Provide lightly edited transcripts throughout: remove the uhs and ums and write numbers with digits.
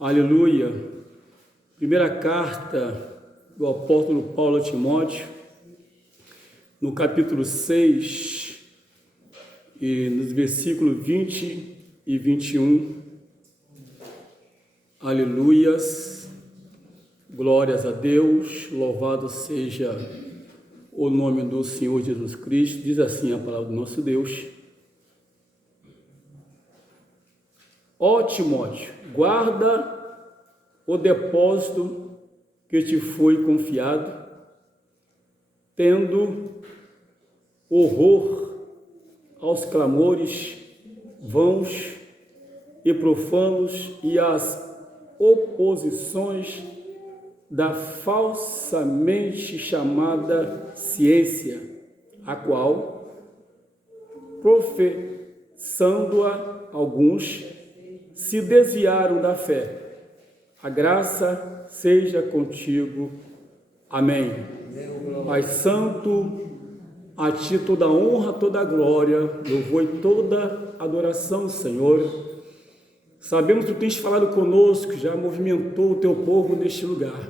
Aleluia. Primeira carta do apóstolo Paulo a Timóteo, no capítulo 6, e nos versículos 20 e 21. Aleluias. Glórias a Deus. Louvado seja o nome do Senhor Jesus Cristo. Diz assim a palavra do nosso Deus. Ó Timóteo, guarda o depósito que te foi confiado, tendo horror aos clamores vãos e profanos e às oposições da falsamente chamada ciência, a qual, professando-a alguns, se desviaram da fé. A graça seja contigo. Amém. Pai Santo, a Ti toda a honra, toda a glória, louvor e toda adoração, Senhor. Sabemos que Tu tens falado conosco, já movimentou o Teu povo neste lugar.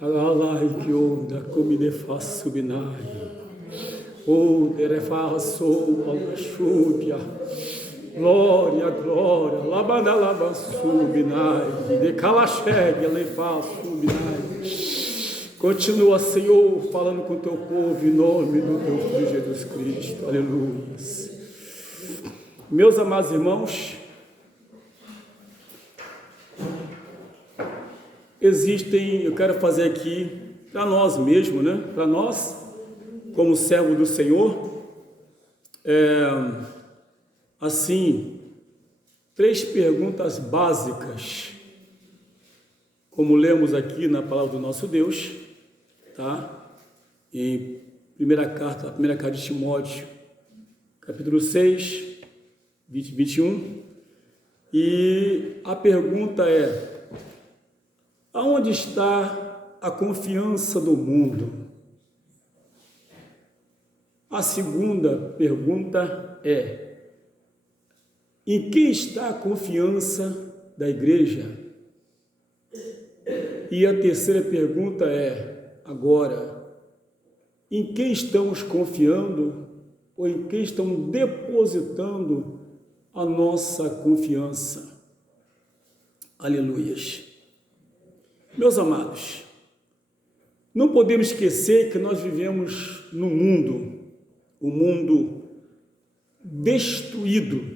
Alai que onda, como de faço binai. O derefaço, alachúbia. Glória, glória, labadalaba subinai, de calachegue, lefa subinai. Continua, Senhor, falando com o teu povo em nome do teu Filho Jesus Cristo. Aleluia. Meus amados irmãos, eu quero fazer aqui para nós mesmos, né? Para nós, como servo do Senhor, assim, 3 perguntas básicas, como lemos aqui na palavra do nosso Deus, tá? Em primeira carta de Timóteo, capítulo 6, 20 e 21, e a pergunta é: aonde está a confiança do mundo? A segunda pergunta é: em quem está a confiança da igreja? E a terceira pergunta é, agora, em quem estamos confiando ou em quem estamos depositando a nossa confiança? Aleluias. Meus amados, não podemos esquecer que nós vivemos num mundo, um mundo destruído,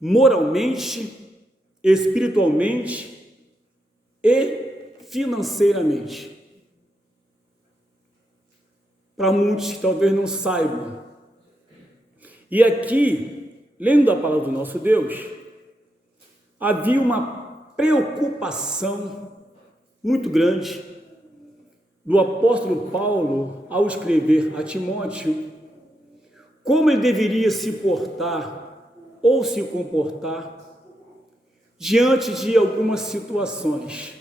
moralmente, espiritualmente e financeiramente. Para muitos que talvez não saibam. E aqui, lendo a palavra do nosso Deus, havia uma preocupação muito grande do apóstolo Paulo ao escrever a Timóteo como ele deveria se portar ou se comportar diante de algumas situações.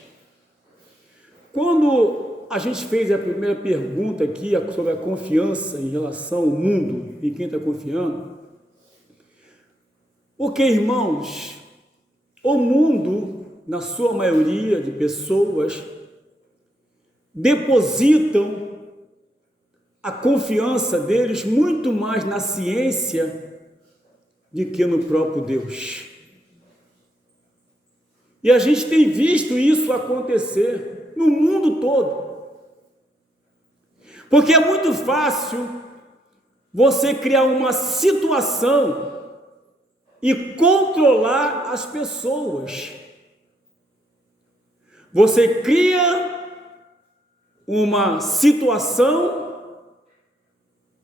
Quando a gente fez a primeira pergunta aqui sobre a confiança em relação ao mundo e quem está confiando, porque, irmãos, o mundo, na sua maioria de pessoas, depositam a confiança deles muito mais na ciência do que no próprio Deus. E a gente tem visto isso acontecer no mundo todo. Porque é muito fácil você criar uma situação e controlar as pessoas. Você cria uma situação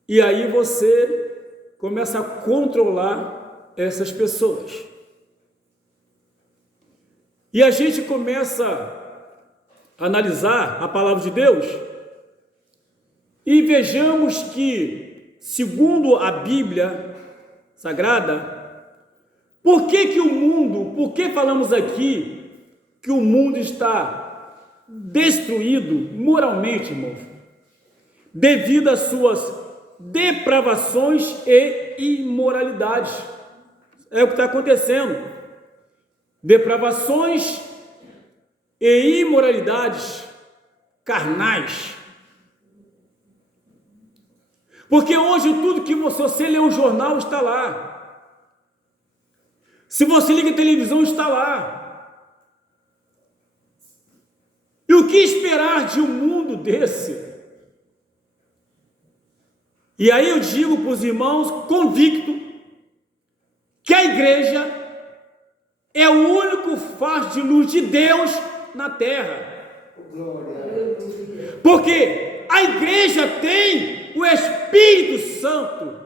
e aí você começa a controlar essas pessoas. E a gente começa a analisar a palavra de Deus e vejamos que, segundo a Bíblia Sagrada, por que falamos aqui que o mundo está destruído moralmente, irmão? Devido às suas depravações e imoralidades. é o que está acontecendo. Depravações e imoralidades carnais. Porque hoje tudo que você lê um jornal está lá. Se você liga a televisão, está lá. E o que esperar de um mundo desse? E aí eu digo para os irmãos, convicto, que a igreja é o único faro de luz de Deus na terra. Porque a igreja tem o Espírito Santo.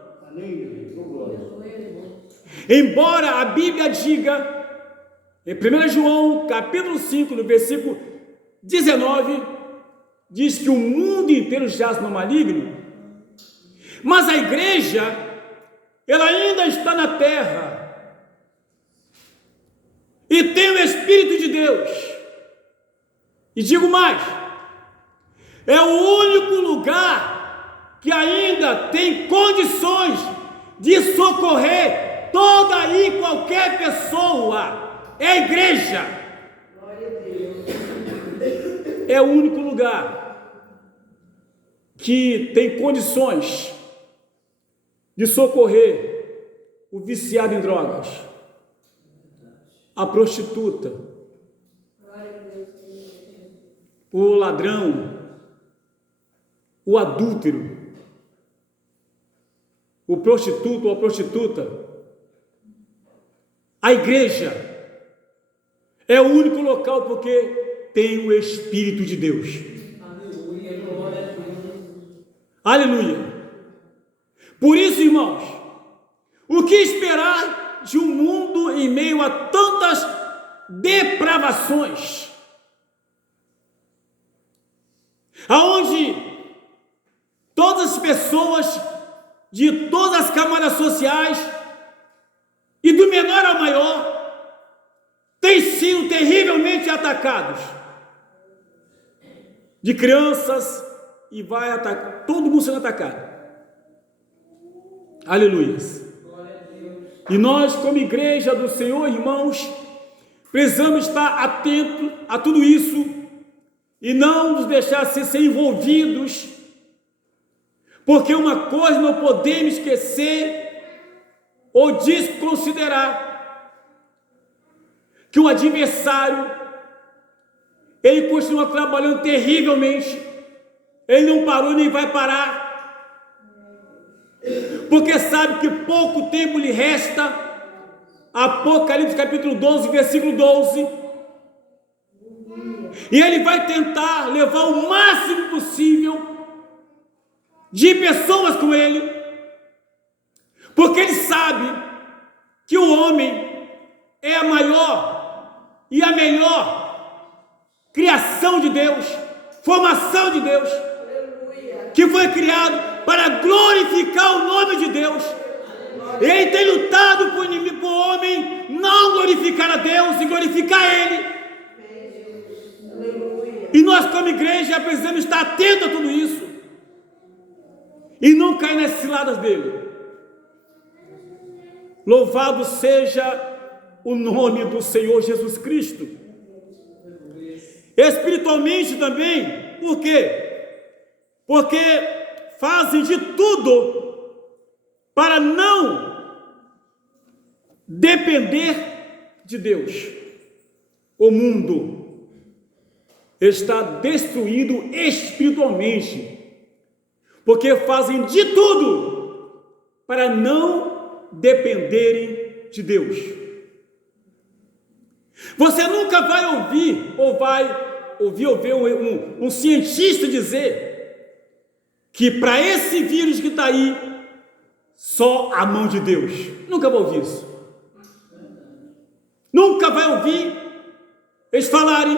Embora a Bíblia diga, em 1 João, capítulo 5, no versículo 19, diz que o mundo inteiro jaz no maligno, mas a igreja, ela ainda está na terra, e tem o Espírito de Deus. E digo mais, é o único lugar que ainda tem condições de socorrer toda e qualquer pessoa. É a igreja. É o único lugar que tem condições de socorrer o viciado em drogas, a prostituta, o ladrão, o adúltero, o prostituto ou a prostituta. A igreja é o único local porque tem o Espírito de Deus. Aleluia. Por isso, irmãos, o que esperar de um mundo em meio a tantas depravações, aonde todas as pessoas de todas as camadas sociais e do menor ao maior têm sido terrivelmente atacados, de crianças, e vai atacar, todo mundo sendo atacado. Aleluia. E nós, como igreja do Senhor, irmãos, precisamos estar atentos a tudo isso e não nos deixar ser envolvidos, porque uma coisa não podemos esquecer ou desconsiderar, que o adversário, ele continua trabalhando terrivelmente, ele não parou nem vai parar, porque sabe que pouco tempo lhe resta. Apocalipse capítulo 12, versículo 12, e ele vai tentar levar o máximo possível de pessoas com ele, porque ele sabe que o homem é a maior e a melhor criação de Deus, formação de Deus, que foi criado para glorificar o nome de Deus. Ele tem lutado para o inimigo, para o homem não glorificar a Deus e glorificar Ele. E nós, como igreja, precisamos estar atentos a tudo isso e não cair nas ciladas dele. Louvado seja o nome do Senhor Jesus Cristo. Espiritualmente também, por quê? Porque fazem de tudo para não depender de Deus. O mundo está destruído espiritualmente, porque fazem de tudo para não dependerem de Deus. Você nunca vai ouvir ou ver um cientista dizer que para esse vírus que está aí, só a mão de Deus. Nunca vai ouvir isso. Nunca vai ouvir eles falarem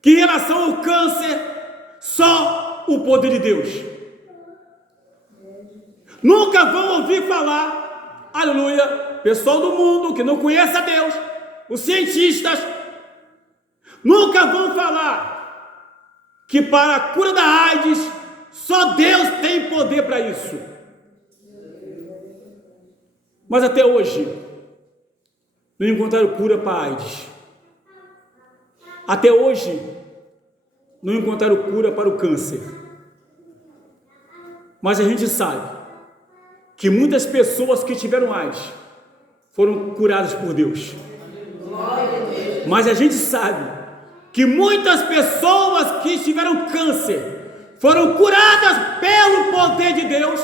que em relação ao câncer, só o poder de Deus. Nunca vão ouvir falar, aleluia, pessoal do mundo que não conhece a Deus, os cientistas, nunca vão falar que para a cura da AIDS, só Deus tem poder para isso. Mas até hoje, não encontraram cura para a AIDS. Até hoje, não encontraram cura para o câncer. Mas a gente sabe que muitas pessoas que tiveram AIDS foram curadas por Deus. Mas a gente sabe que muitas pessoas que tiveram câncer foram curadas pelo poder de Deus,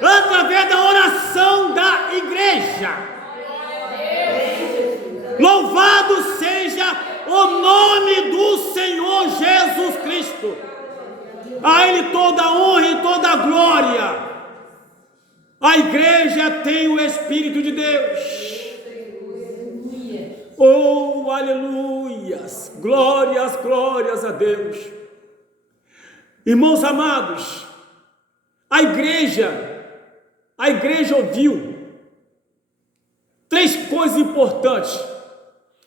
através da oração da igreja. Louvado seja o nome do Senhor Jesus Cristo. A Ele toda a honra e toda a glória. A igreja tem o Espírito de Deus. Oh, aleluias, glórias, glórias a Deus. Irmãos amados, a igreja ouviu 3 coisas importantes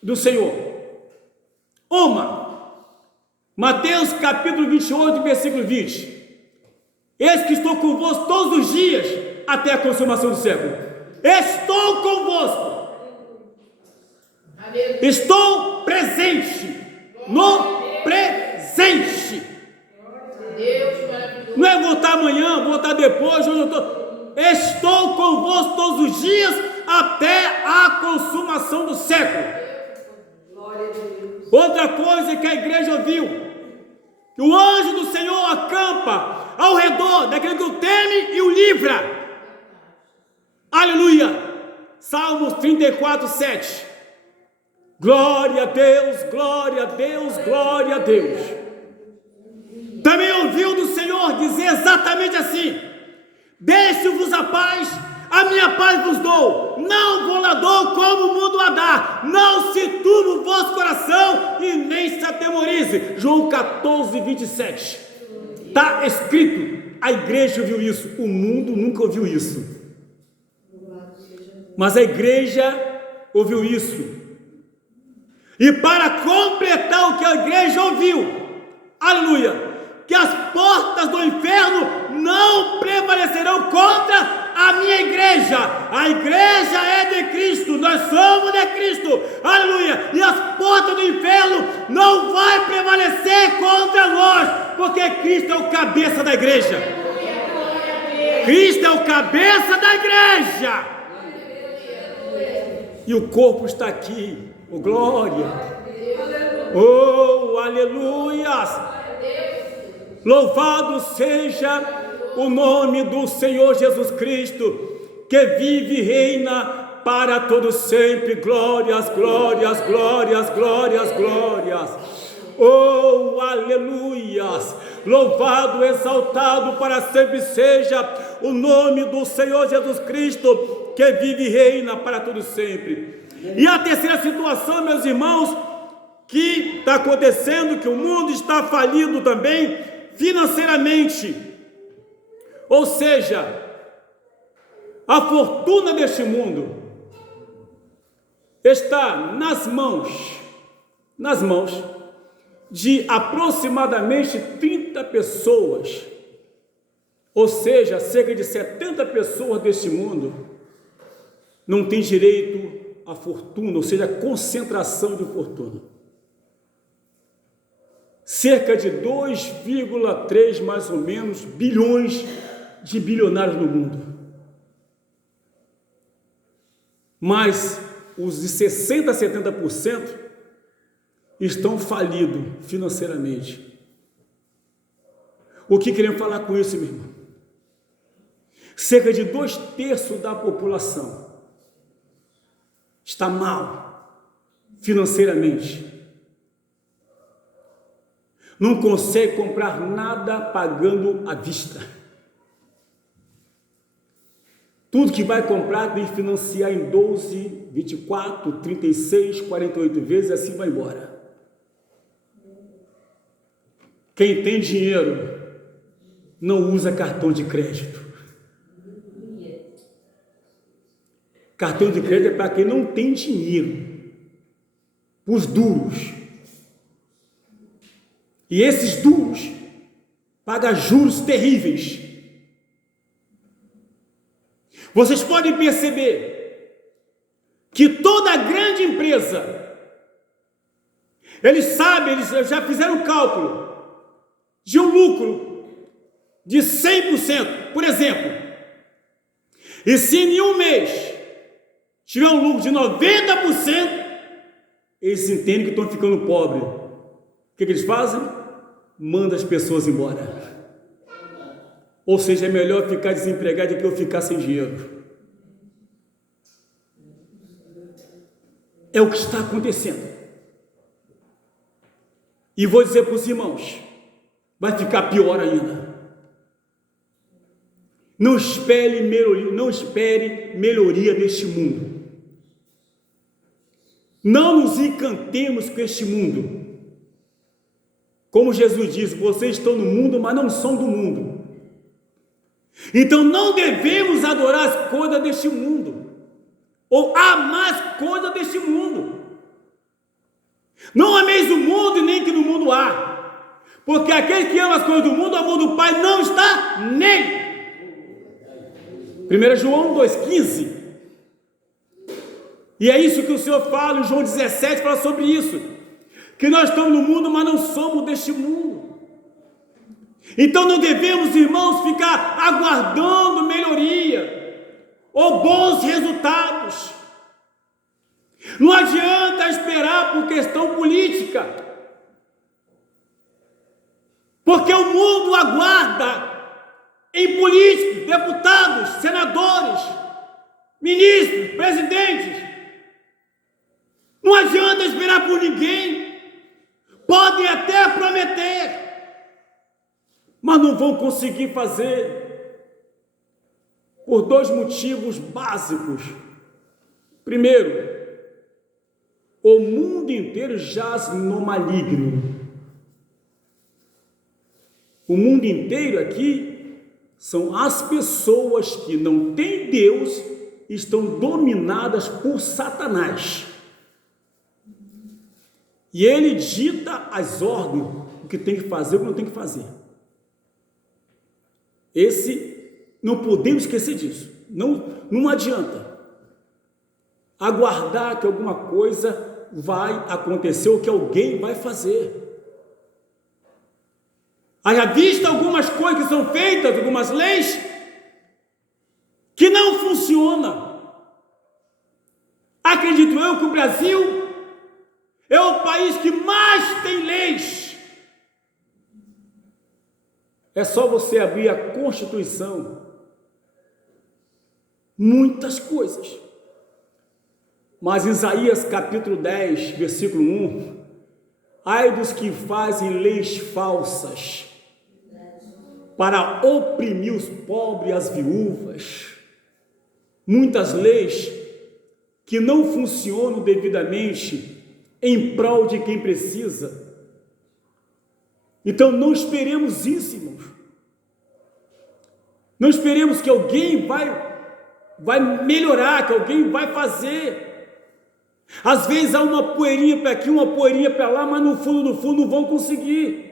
do Senhor. Uma, Mateus capítulo 28, versículo 20. Eis que estou convosco todos os dias, até a consumação do século. Estou convosco. Estou presente, no presente. Não é voltar amanhã, voltar depois. Hoje estou convosco todos os dias até a consumação do século. Outra coisa que a igreja ouviu, que o anjo do Senhor acampa ao redor daquele que o teme e o livra. Aleluia. Salmos 34, 7. Glória a Deus, glória a Deus, glória a Deus. Também ouviu do Senhor dizer exatamente assim: deixe-vos a paz, a minha paz vos dou, não vou lá dou como o mundo a dá, não se turbe o vosso coração e nem se atemorize. João 14, 27. Está escrito, a igreja ouviu isso, o mundo nunca ouviu isso, mas a igreja ouviu isso. E para completar o que a igreja ouviu, aleluia, que as portas do inferno não prevalecerão contra a minha igreja. A igreja é de Cristo, nós somos de Cristo, aleluia, e as portas do inferno não vai prevalecer contra nós, porque Cristo é o cabeça da igreja. Cristo é o cabeça da igreja. E o corpo está aqui. Oh, glória! Oh, aleluias! Louvado seja o nome do Senhor Jesus Cristo, que vive e reina para todo sempre. Glórias, glórias, glórias, glórias, glórias. Oh, aleluias! Louvado, exaltado para sempre seja o nome do Senhor Jesus Cristo, que vive e reina para todo sempre. E a terceira situação, meus irmãos, que está acontecendo, que o mundo está falido também financeiramente. Ou seja, a fortuna deste mundo está nas mãos de aproximadamente 30 pessoas, ou seja, cerca de 70 pessoas deste mundo não têm direito à fortuna, ou seja, a concentração de fortuna. Cerca de 2,3 mais ou menos bilhões de bilionários no mundo. Mas os de 60% a 70% estão falidos financeiramente. O que queremos falar com isso, meu irmão? Cerca de 2/3 da população está mal financeiramente. Não consegue comprar nada pagando à vista. Tudo que vai comprar tem que financiar em 12, 24, 36, 48 vezes, assim vai embora. Quem tem dinheiro não usa cartão de crédito. Cartão de crédito é para quem não tem dinheiro, os duros. E esses duros pagam juros terríveis. Vocês podem perceber que toda grande empresa, eles sabem, eles já fizeram um cálculo de um lucro de 100%, por exemplo. E se em um mês tiver um lucro de 90%, eles entendem que estão ficando pobres. O que eles fazem? Manda as pessoas embora. Ou seja, é melhor ficar desempregado do que eu ficar sem dinheiro. É o que está acontecendo. E vou dizer para os irmãos, vai ficar pior ainda. Não espere melhoria neste mundo. Não nos encantemos com este mundo. Como Jesus diz, vocês estão no mundo, mas não são do mundo. Então não devemos adorar as coisas deste mundo, ou amar as coisas deste mundo. Não ameis o mundo e nem que no mundo há, porque aquele que ama as coisas do mundo, o amor do Pai não está nele. 1 João 2,15. E é isso que o Senhor fala, em João 17 fala sobre isso, que nós estamos no mundo, mas não somos deste mundo. Então não devemos, irmãos, ficar aguardando melhoria ou bons resultados. Não adianta esperar por questão política, porque o mundo aguarda em políticos, deputados, senadores, ministros, presidentes. Não adianta esperar por ninguém. Podem até prometer, mas não vão conseguir fazer, por dois motivos básicos. Primeiro, o mundo inteiro jaz no maligno. O mundo inteiro aqui são as pessoas que não têm Deus e estão dominadas por Satanás. E ele dita as ordens, o que tem que fazer, o que não tem que fazer. Não podemos esquecer disso. Não adianta aguardar que alguma coisa vai acontecer ou que alguém vai fazer. Haja vista algumas coisas que são feitas, algumas leis que não funcionam. Acredito eu que o Brasil é o país que mais tem leis. É só você abrir a Constituição. Muitas coisas. Mas Isaías capítulo 10, versículo 1. Ai dos que fazem leis falsas para oprimir os pobres e as viúvas. Muitas leis que não funcionam devidamente em prol de quem precisa. Então não esperemos isso, irmãos. Não esperemos que alguém vai melhorar, que alguém vai fazer. Às vezes há uma poeirinha para aqui, uma poeirinha para lá, mas no fundo não vão conseguir.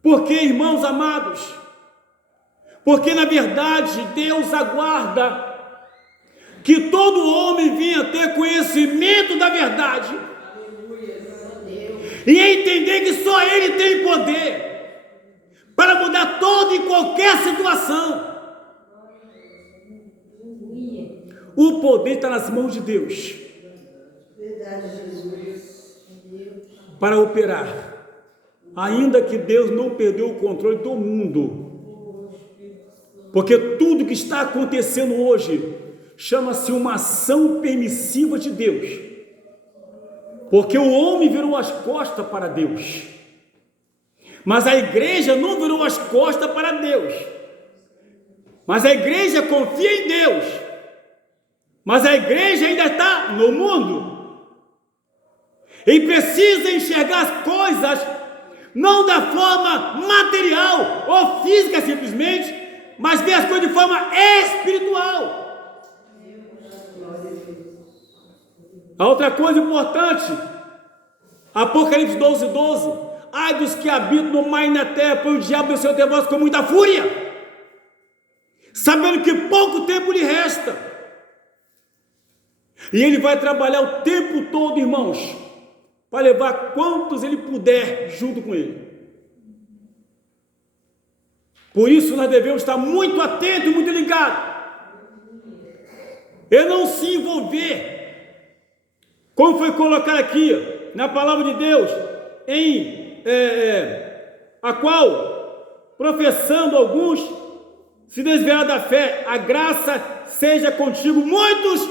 Por quê, irmãos amados? Porque na verdade Deus aguarda que todo homem venha ter conhecimento da verdade e entender que só Ele tem poder para mudar toda e qualquer situação. O poder está nas mãos de Deus para operar, ainda que Deus não perdeu o controle do mundo, porque tudo que está acontecendo hoje chama-se uma ação permissiva de Deus, porque o homem virou as costas para Deus, mas a igreja não virou as costas para Deus, mas a igreja confia em Deus, mas a igreja ainda está no mundo, e precisa enxergar as coisas, não da forma material ou física simplesmente, mas ver as coisas de forma espiritual. A outra coisa importante, Apocalipse 12:12, ai dos que habitam no mar e na terra, pois o diabo desceu até vós com muita fúria. sabendo que pouco tempo lhe resta. E ele vai trabalhar o tempo todo, irmãos, para levar quantos ele puder junto com ele. Por isso nós devemos estar muito atentos e muito ligados. E não se envolver, como foi colocado aqui na palavra de Deus, a qual, professando alguns, se desviaram da fé, a graça seja contigo. Muitos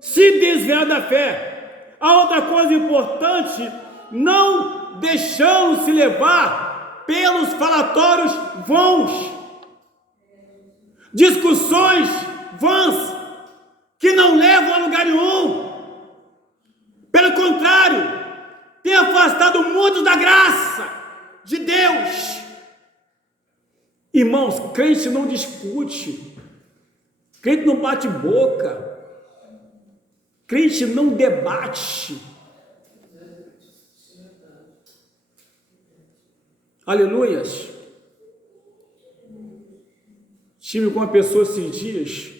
se desviaram da fé. A outra coisa importante, não deixando-se levar pelos falatórios vãos, discussões vãs, que não levam a lugar nenhum. Pelo contrário, tem afastado muitos da graça de Deus. Irmãos, crente não discute, crente não bate boca, crente não debate. Aleluias. Estive com uma pessoa esses dias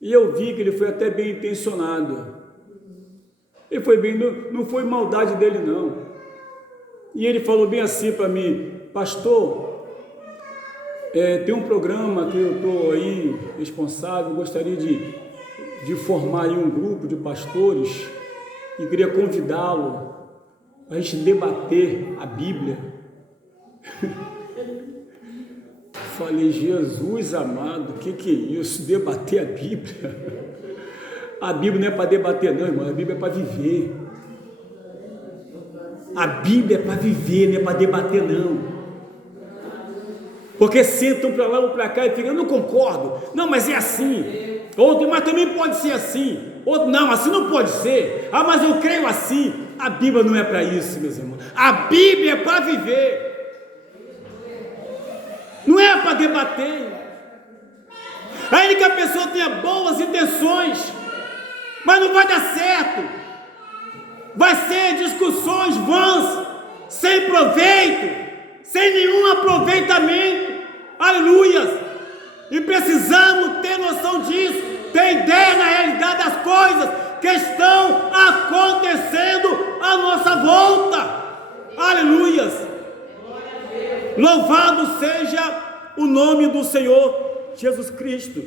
e eu vi que ele foi até bem intencionado. Ele foi bem, não foi maldade dele não. E ele falou bem assim para mim: pastor, tem um programa que eu estou aí responsável, gostaria de formar aí um grupo de pastores e queria convidá-lo para a gente debater a Bíblia. Falei, Jesus amado, o que é isso? Debater a Bíblia? A Bíblia não é para debater não, irmão, a Bíblia é para viver. A Bíblia é para viver, não é para debater não. Porque sentam para lá ou para cá e ficam, eu não concordo, não, mas é assim. Outro, mas também pode ser assim. Outro, não, assim não pode ser. Ah, mas eu creio assim. A Bíblia não é para isso, meus irmãos. A Bíblia é para viver. Não é para debater. Ainda que a pessoa tenha boas intenções, mas não vai dar certo. Vai ser discussões vãs, sem proveito, sem nenhum aproveitamento. Aleluias. E precisamos ter noção disso, ter ideia na realidade das coisas que estão acontecendo à nossa volta. Aleluias. Louvado seja o nome do Senhor Jesus Cristo.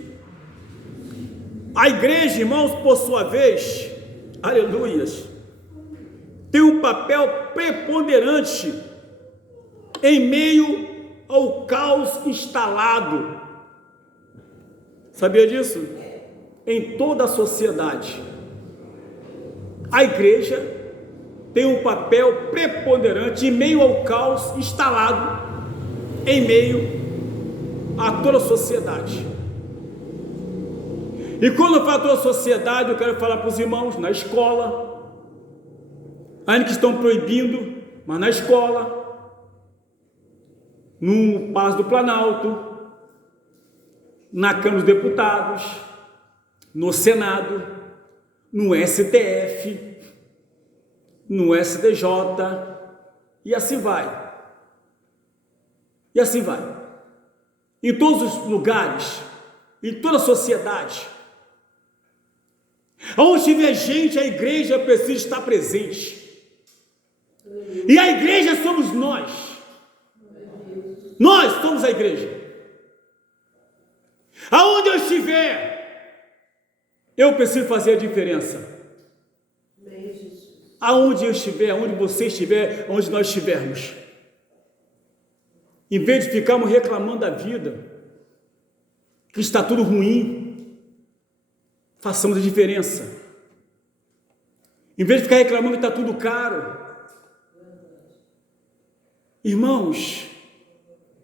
A igreja, irmãos, por sua vez, aleluias, tem um papel preponderante em meio ao caos instalado. Sabia disso? Em toda a sociedade, a igreja tem um papel preponderante em meio ao caos instalado, em meio a toda a sociedade. E quando eu falo toda a sociedade, eu quero falar para os irmãos na escola, ainda que estão proibindo, mas na escola, no Palácio do Planalto, na Câmara dos Deputados, no Senado, no STF, no STJ, e assim vai. E assim vai. Em todos os lugares, em toda a sociedade, onde tiver gente, a igreja precisa estar presente. E a igreja somos nós. Nós somos a igreja. Aonde eu estiver, eu preciso fazer a diferença. Aonde eu estiver, aonde você estiver, onde nós estivermos. Em vez de ficarmos reclamando da vida, que está tudo ruim, façamos a diferença. Em vez de ficar reclamando que está tudo caro, irmãos,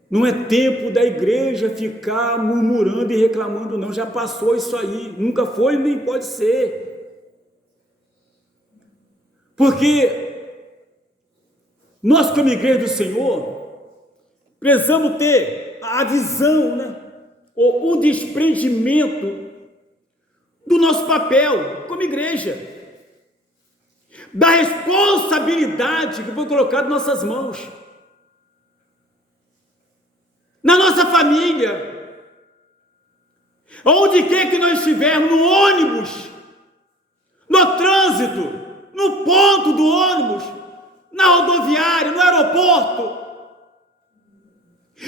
não é tempo da igreja ficar murmurando e reclamando, não. Já passou isso aí, nunca foi nem pode ser. Porque nós, como igreja do Senhor, precisamos ter a visão, né? Ou o desprendimento do nosso papel como igreja, da responsabilidade que foi colocada em nossas mãos, na nossa família, Onde quer que nós estivermos, no ônibus, no trânsito, no ponto do ônibus, na rodoviária, no aeroporto,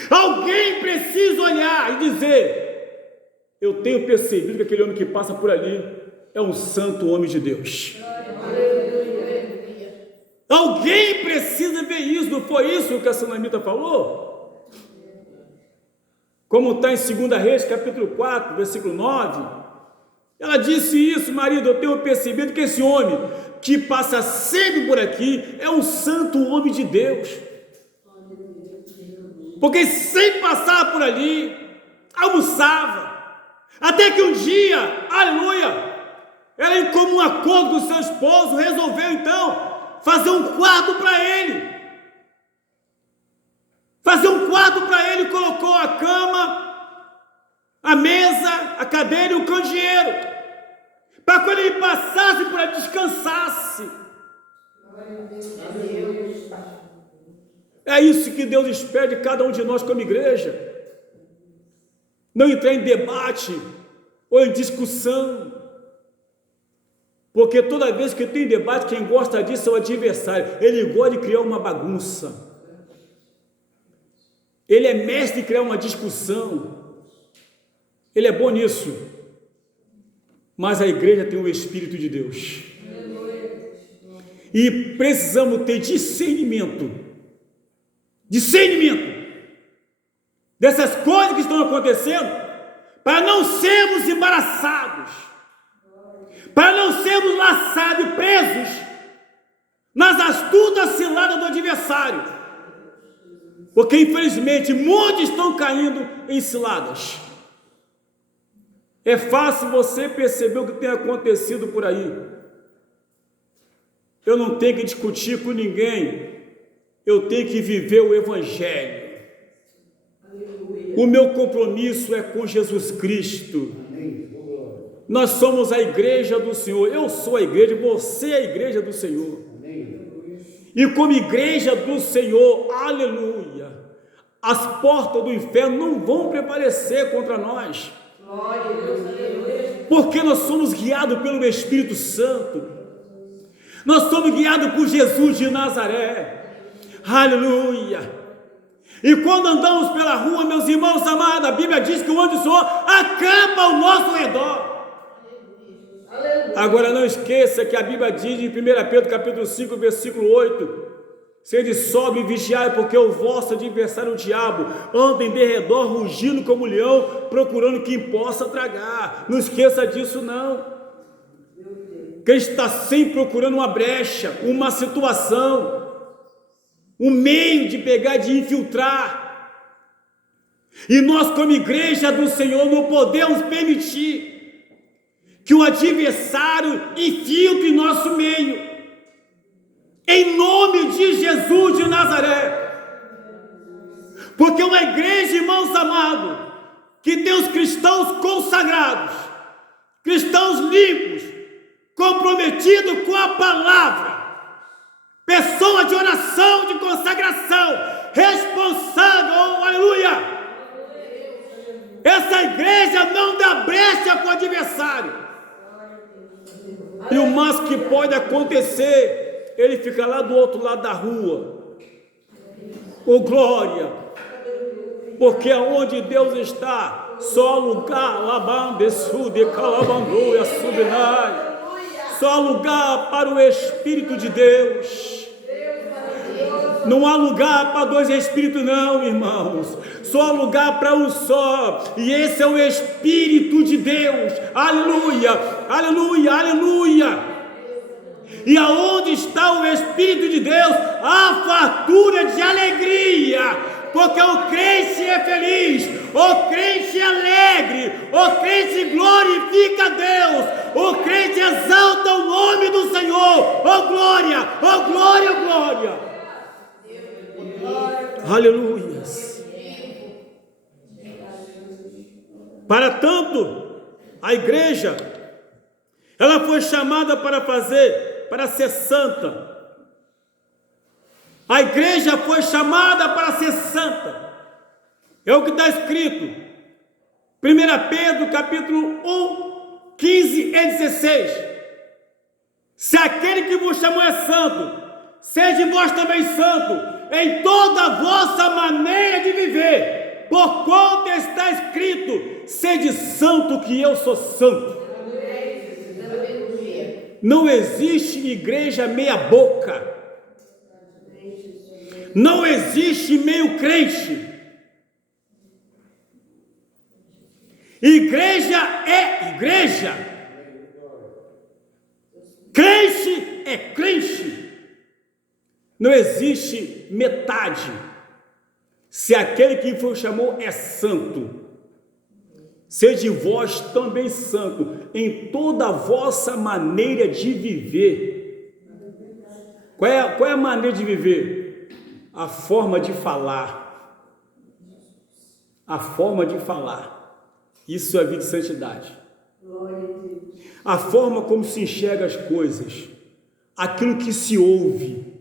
alguém precisa olhar e dizer: eu tenho percebido que aquele homem que passa por ali é um santo homem de Deus. Alguém precisa ver isso. Não foi isso que a Sunamita falou? Como está em 2 Reis, capítulo 4, versículo 9. Ela disse isso: marido, eu tenho percebido que esse homem que passa sempre por aqui é um santo homem de Deus. Porque sem passar por ali, almoçava. Até que um dia, aleluia, ela, em comum acordo com seu esposo, resolveu então fazer um quarto para ele. Fazer um quarto para ele, colocou a cama, a mesa, a cadeira e o candeeiro, para quando ele passasse por ali, descansasse. É isso que Deus espera de cada um de nós como igreja. Não entrar em debate ou em discussão, porque toda vez que tem debate, quem gosta disso é o adversário. Ele gosta de criar uma bagunça, ele é mestre de criar uma discussão, ele é bom nisso. Mas a igreja tem o Espírito de Deus, e precisamos ter discernimento dessas coisas que estão acontecendo, para não sermos embaraçados, para não sermos laçados e presos nas astutas ciladas do adversário, porque infelizmente muitos estão caindo em ciladas. É fácil você perceber o que tem acontecido por aí. Eu não tenho que discutir com ninguém, eu tenho que viver o Evangelho. O meu compromisso é com Jesus Cristo. Nós somos a igreja do Senhor. Eu sou a igreja, você é a igreja do Senhor. E como igreja do Senhor, aleluia, as portas do inferno não vão prevalecer contra nós, porque nós somos guiados pelo Espírito Santo. Nós somos guiados por Jesus de Nazaré. Aleluia. E quando andamos pela rua, meus irmãos amados, a Bíblia diz que o anjo do Senhor acampa ao nosso redor. Agora não esqueça que a Bíblia diz em 1 Pedro capítulo 5, versículo 8: sede sóbrio e vigiai, porque o vosso adversário, o diabo, anda em derredor, rugindo como leão, procurando quem possa tragar. Não esqueça disso não. Quem está sempre procurando uma brecha, uma situação, um meio de pegar, de infiltrar. E nós, como igreja do Senhor, não podemos permitir que o adversário infiltre em nosso meio. Em nome de Jesus de Nazaré. Porque uma igreja, irmãos amados, que tem os cristãos consagrados, cristãos limpos, comprometidos com a palavra, pessoa de oração, de consagração, responsável, aleluia. Essa igreja não dá brecha para o adversário. E o máximo que pode acontecer, ele fica lá do outro lado da rua. Oh glória! Porque aonde Deus está, só lugar, labande, sude, calabandu, e subinai. Só lugar para o Espírito de Deus. Não há lugar para dois Espíritos não, irmãos. Só há lugar para um só. E esse é o Espírito de Deus. Aleluia, aleluia, aleluia. E aonde está o Espírito de Deus, há fartura de alegria. Porque o crente é feliz, o crente é alegre, o crente glorifica a Deus, o crente exalta o nome do Senhor. Oh glória, oh glória, oh glória. Aleluia. Para tanto, a igreja, ela foi chamada para ser santa. A igreja foi chamada para ser santa. É o que está escrito. 1 Pedro, capítulo 1, 15 e 16. Se aquele que vos chamou é santo, seja vós também santo, em toda a vossa maneira de viver, porquanto está escrito, sede santo que eu sou santo. Não existe igreja meia boca. Não existe meio crente. Igreja é igreja. Crente é crente. Não existe metade. Se aquele que vos chamou é santo, sede vós também santo em toda a vossa maneira de viver. Qual é a maneira de viver? A forma de falar. A forma de falar. Isso é vida de santidade. A forma como se enxerga as coisas. Aquilo que se ouve.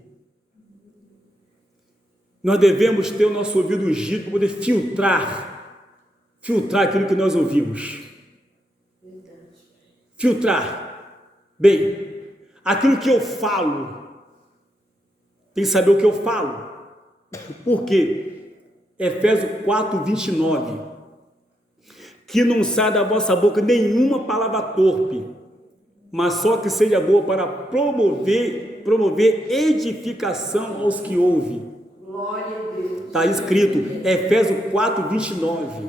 Nós devemos ter o nosso ouvido ungido para poder filtrar aquilo que nós ouvimos. Filtrar. Bem, aquilo que eu falo, tem que saber o que eu falo. Por quê? Efésios 4, 29. Que não saia da vossa boca nenhuma palavra torpe, mas só que seja boa para promover edificação aos que ouvem. Está escrito, Efésios 4, 29.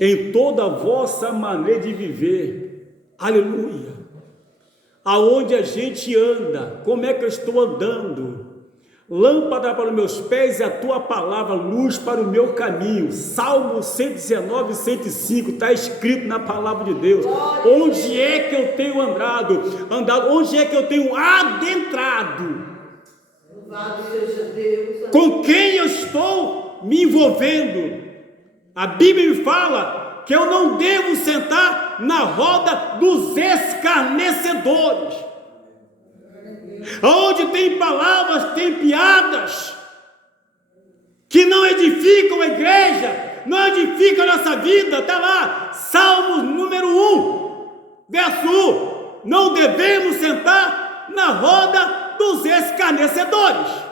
Em toda a vossa maneira de viver. Aleluia. Aonde a gente anda, como é que eu estou andando? Lâmpada para os meus pés e a tua palavra, luz para o meu caminho. Salmo 119, 105, está escrito na palavra de Deus. Onde é que eu tenho andado? Onde é que eu tenho adentrado? Com quem eu estou me envolvendo? A Bíblia me fala que eu não devo sentar na roda dos escarnecedores. Onde tem palavras, tem piadas que não edificam a igreja, não edificam a nossa vida. Está lá, Salmos número 1, verso 1. Não devemos sentar na roda dos escarnecedores.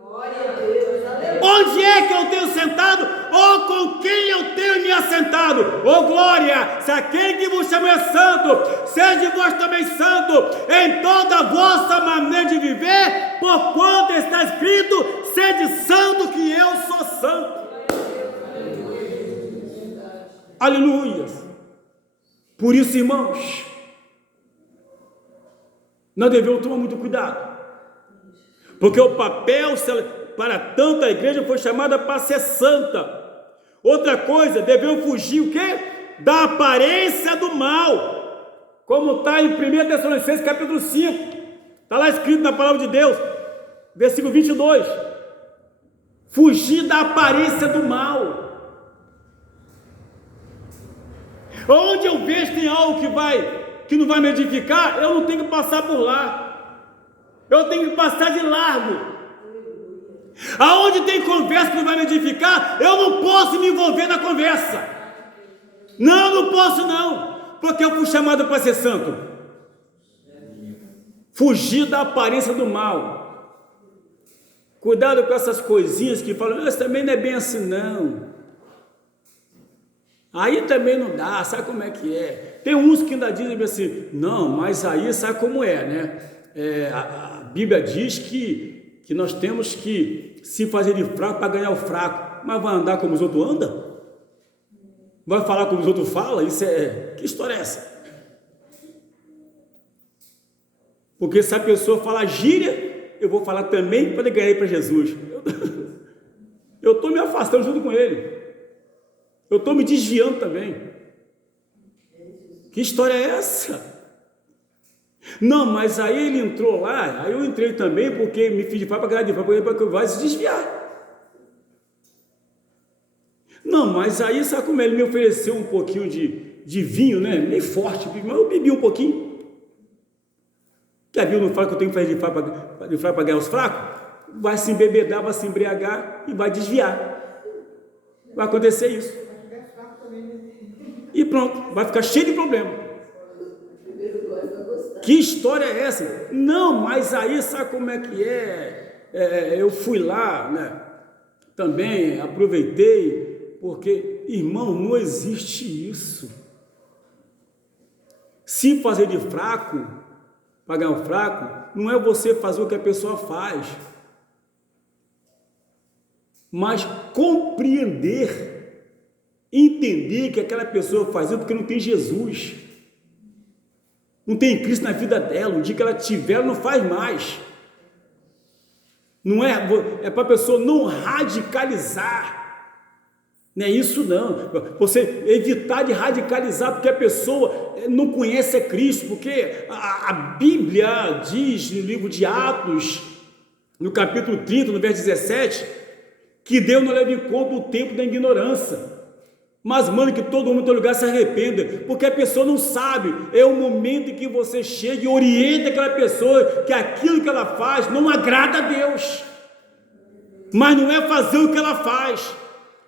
Glória a Deus, aleluia. Onde é que eu tenho sentado? Ou com quem eu tenho me assentado? Oh glória, se aquele que vos chama é santo, seja vós também santo, em toda a vossa maneira de viver, porquanto está escrito, sede santo que eu sou santo. Aleluia. Por isso, irmãos, nós devemos tomar muito cuidado, porque o papel para tanta igreja foi chamada para ser santa. Outra coisa, devemos fugir o quê? Da aparência do mal, como está em 1 Tessalonicenses capítulo 5, está lá escrito na palavra de Deus, versículo 22, fugir da aparência do mal. Onde eu vejo que tem algo que não vai me edificar, eu não tenho que passar por lá, eu tenho que passar de largo. Aonde tem conversa que não vai me edificar, eu não posso me envolver na conversa. Não posso não, porque eu fui chamado para ser santo. Fugir da aparência do mal. Cuidado com essas coisinhas que falam, isso também não é bem assim não. Aí também não dá, sabe como é que é? Tem uns que ainda dizem assim, não, mas aí sabe como é, né? A Bíblia diz que nós temos que se fazer de fraco para ganhar o fraco, mas vai andar como os outros andam? Vai falar como os outros falam? Que história é essa? Porque se a pessoa falar gíria, eu vou falar também para ganhar para Jesus. Eu estou me afastando junto com ele, eu estou me desviando também. Que história é essa? Não, mas aí ele entrou lá, aí eu entrei também, porque me fiz de fato para ganhar de fato, para que eu vá se desviar. Não, mas aí sabe como ele me ofereceu um pouquinho de vinho, né? Meio forte, mas eu bebi um pouquinho. Que a Bíblia não fala que eu tenho que fazer de fato para ganhar os fracos? Vai se embebedar, vai se embriagar e vai desviar. Vai acontecer isso. e pronto, vai ficar cheio de problema. Que história é essa? Não, mas aí sabe como é que é? Eu fui lá, né? Também aproveitei, porque, irmão, não existe isso. Se fazer de fraco, pagar um fraco, não é você fazer o que a pessoa faz, mas compreender, entender que aquela pessoa faz isso porque não tem Jesus, não tem Cristo na vida dela. O dia que ela tiver, ela não faz mais. Não é para a pessoa não radicalizar, não é isso não, você evitar de radicalizar porque a pessoa não conhece a Cristo, porque a Bíblia diz no livro de Atos, no capítulo 30, no verso 17, que Deus não leva em conta o tempo da ignorância, mas manda que todo mundo em todo lugar se arrependa, porque a pessoa não sabe. É o momento em que você chega e orienta aquela pessoa que aquilo que ela faz não agrada a Deus, mas não é fazer o que ela faz,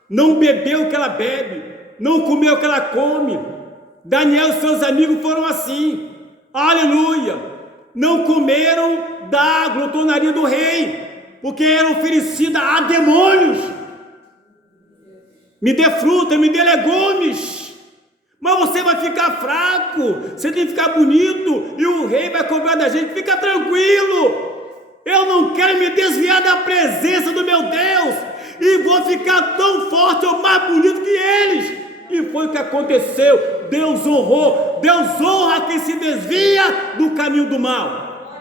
não beber o que ela bebe, não comer o que ela come. Daniel e seus amigos foram assim, aleluia, não comeram da glutonaria do rei, porque eram oferecidas a demônios. Me dê fruta, me dê legumes, mas você vai ficar fraco, você tem que ficar bonito, e o rei vai cobrar da gente. Fica tranquilo, eu não quero me desviar da presença do meu Deus, e vou ficar tão forte ou mais bonito que eles. E foi o que aconteceu. Deus honrou, Deus honra quem se desvia do caminho do mal,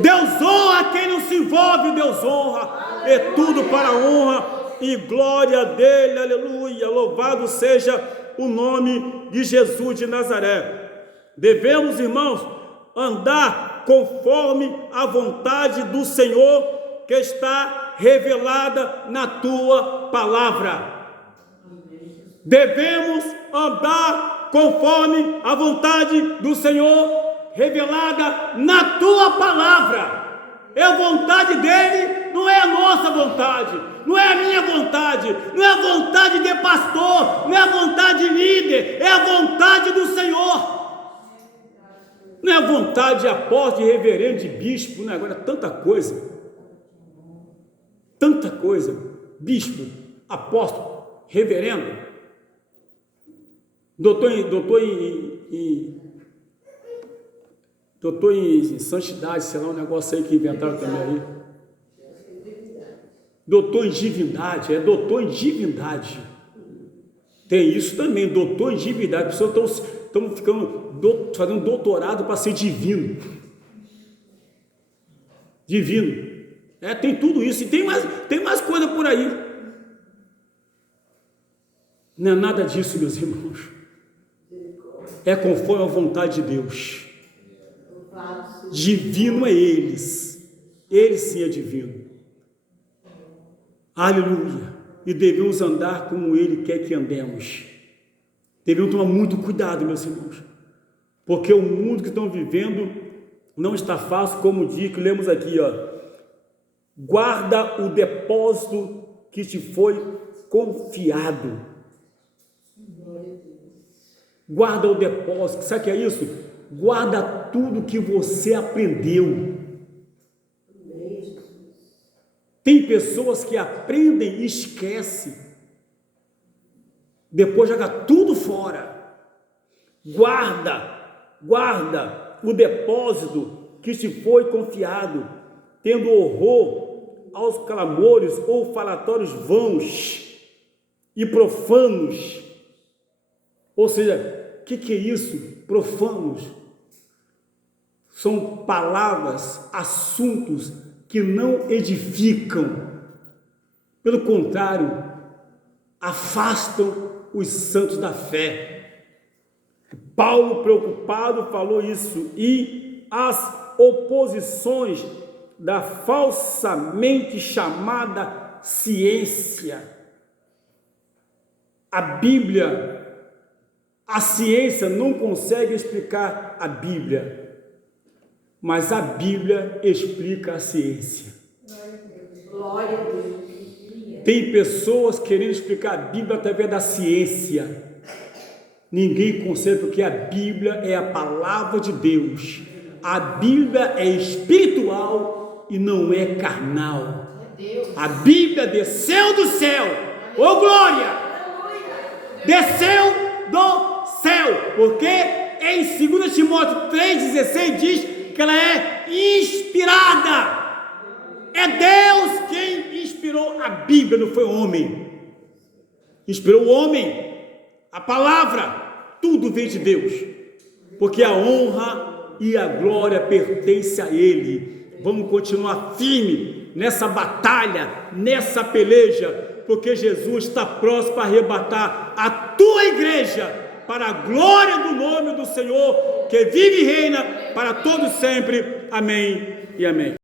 Deus honra quem não se envolve, Deus honra, é tudo para a honra e glória dele, aleluia, louvado seja o nome de Jesus de Nazaré. Devemos, irmãos, andar conforme a vontade do Senhor, que está revelada na tua palavra. Devemos andar conforme a vontade do Senhor, revelada na tua palavra. É a vontade dele, não é a nossa vontade, não é a minha vontade, não é a vontade de pastor, não é a vontade de líder, é a vontade do Senhor. Não é a vontade de apóstolo, de reverendo, de bispo, não é? Agora tanta coisa, bispo, apóstolo, reverendo, doutor em santidade, sei lá, um negócio aí que inventaram também aí. Doutor em divindade, é doutor em divindade. Tem isso também, doutor em divindade. As pessoas estão fazendo doutorado para ser divino. Divino. Tem tudo isso. E tem mais coisa por aí. Não é nada disso, meus irmãos. É conforme a vontade de Deus. Divino é eles. Ele sim é divino. Aleluia. E devemos andar como Ele quer que andemos. Devemos tomar muito cuidado, meus irmãos, porque o mundo que estão vivendo não está fácil, como diz, que lemos aqui, guarda o depósito que te foi confiado. Guarda o depósito. Sabe o que é isso? Guarda tudo que você aprendeu. Tem pessoas que aprendem e esquecem, depois joga tudo fora. Guarda o depósito que te foi confiado, tendo horror aos clamores ou falatórios vãos e profanos. Ou seja, o que é isso? Profanos são palavras, assuntos que não edificam, pelo contrário, afastam os santos da fé. Paulo, preocupado, falou isso. E as oposições da falsamente chamada ciência. A Bíblia, a ciência não consegue explicar a Bíblia, mas a Bíblia explica a ciência. Glória a Deus. Tem pessoas querendo explicar a Bíblia através da ciência. Ninguém consegue, porque a Bíblia é a palavra de Deus. A Bíblia é espiritual e não é carnal. A Bíblia desceu do céu. Ô glória! Desceu do céu. Porque em 2 Timóteo 3,16 diz que ela é inspirada. É Deus quem inspirou a Bíblia, não foi o homem. Inspirou o homem. A palavra, tudo vem de Deus, porque a honra e a glória pertencem a Ele. Vamos continuar firme nessa batalha, nessa peleja, porque Jesus está próximo para arrebatar a tua igreja, para a glória do nome do Senhor, que vive e reina para todos sempre. Amém e amém.